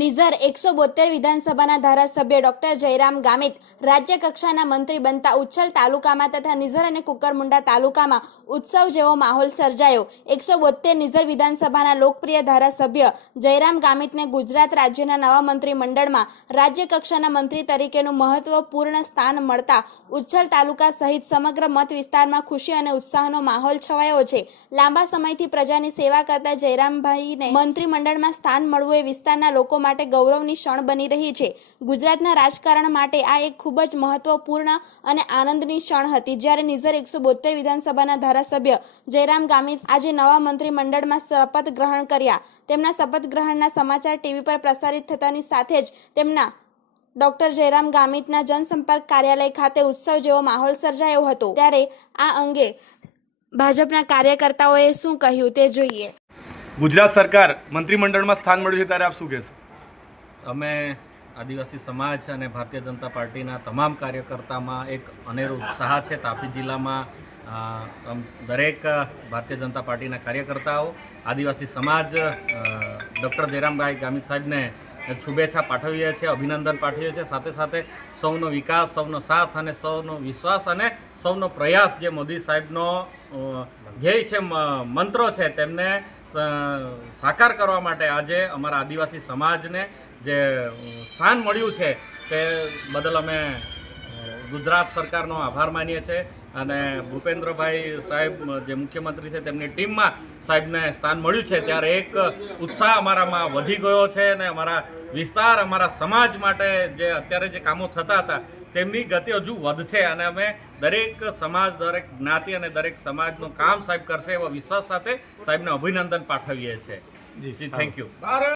નિઝર 172 વિધાનસભાના ધારાસભ્ય ડોક્ટર જયરામ ગામિત રાજ્ય કક્ષાના મંત્રી બનતા ઉચ્છલ તાલુકામાં તથા નિઝર અને કુકરમુંડા તાલુકામાં ઉત્સવ જેવો માહોલ સર્જાયો। 172 નિઝર વિધાનસભાના લોકપ્રિય ધારાસભ્ય જયરામ ગામિતને ગુજરાત રાજ્યના નવા મંત્રીમંડળમાં રાજ્ય કક્ષાના મંત્રી તરીકેનું મહત્વપૂર્ણ સ્થાન મળતા ઉચ્છલ તાલુકા સહિત સમગ્ર મત વિસ્તારમાં ખુશી અને ઉત્સાહનો માહોલ છવાયો છે। લાંબા સમયથી પ્રજાની સેવા કરતા જયરામભાઈને મંત્રીમંડળમાં સ્થાન મળવું એ વિસ્તારના લોકો માટે ગૌરવની ક્ષણ બની રહી છે। ગુજરાતના રાજકારણ માટે આ એક ખૂબ જ મહત્વપૂર્ણ અને આનંદની ક્ષણ હતી, જ્યારે નિઝર 172 વિધાનસભાના ધારાસભ્ય જયરામ ગામિત આજે નવા મંત્રીમંડળમાં શપથ ગ્રહણ કર્યા। તેમના શપથ ગ્રહણના સમાચાર ટીવી પર પ્રસારિત થતાની સાથે જ તેમના ડોક્ટર જયરામ ગામિતના જનસંપર્ક કાર્યાલય ખાતે ઉત્સવ જેવો માહોલ સર્જાયો હતો। ત્યારે આ અંગે ભાજપના કાર્યકર્તાઓએ શું કહ્યું તે જોઈએ। ગુજરાત સરકાર મંત્રીમંડળમાં સ્થાન મળ્યું છે ત્યારે આપ શું કહેશો? અમે આદિવાસી સમાજ અને ભારતીય જનતા પાર્ટીના તમામ કાર્યકર્તામાં એક અનેરો ઉત્સાહ છે। તાપી જિલ્લામાં દરેક ભારતીય જનતા પાર્ટીના કાર્યકર્તાઓ આદિવાસી સમાજ ડૉક્ટર જયરામભાઈ ગામિત સાહેબને શુભેચ્છા પાઠવીએ છીએ, અભિનંદન પાઠવીએ છીએ। સાથે સાથે સૌનો વિકાસ, સૌનો સાથ અને સૌનો વિશ્વાસ અને સૌનો પ્રયાસ જે મોદી સાહેબનો ધ્યેય છે, મંત્રો છે, તેમને સાકાર કરવા માટે આજે અમારા આદિવાસી સમાજને જે સ્થાન મળ્યું છે તે બદલ અમે ગુજરાત સરકારનો આભાર માનીએ છીએ અને ભૂપેન્દ્રભાઈ સાહેબ જે મુખ્યમંત્રી છે તેમની ટીમમાં સાહેબને સ્થાન મળ્યું છે ત્યારે એક ઉત્સાહ અમારામાં વધી ગયો છે અને અમારા વિસ્તાર, અમારા સમાજ માટે જે અત્યારે જે કામો થતા હતા તેમની ગતિ હજુ વધશે અને અમે દરેક સમાજ, દરેક જ્ઞાતિ અને દરેક સમાજનું કામ સાહેબ કરશે એવા વિશ્વાસ સાથે સાહેબને અભિનંદન પાઠવીએ છીએ। જી, થેન્ક યુ।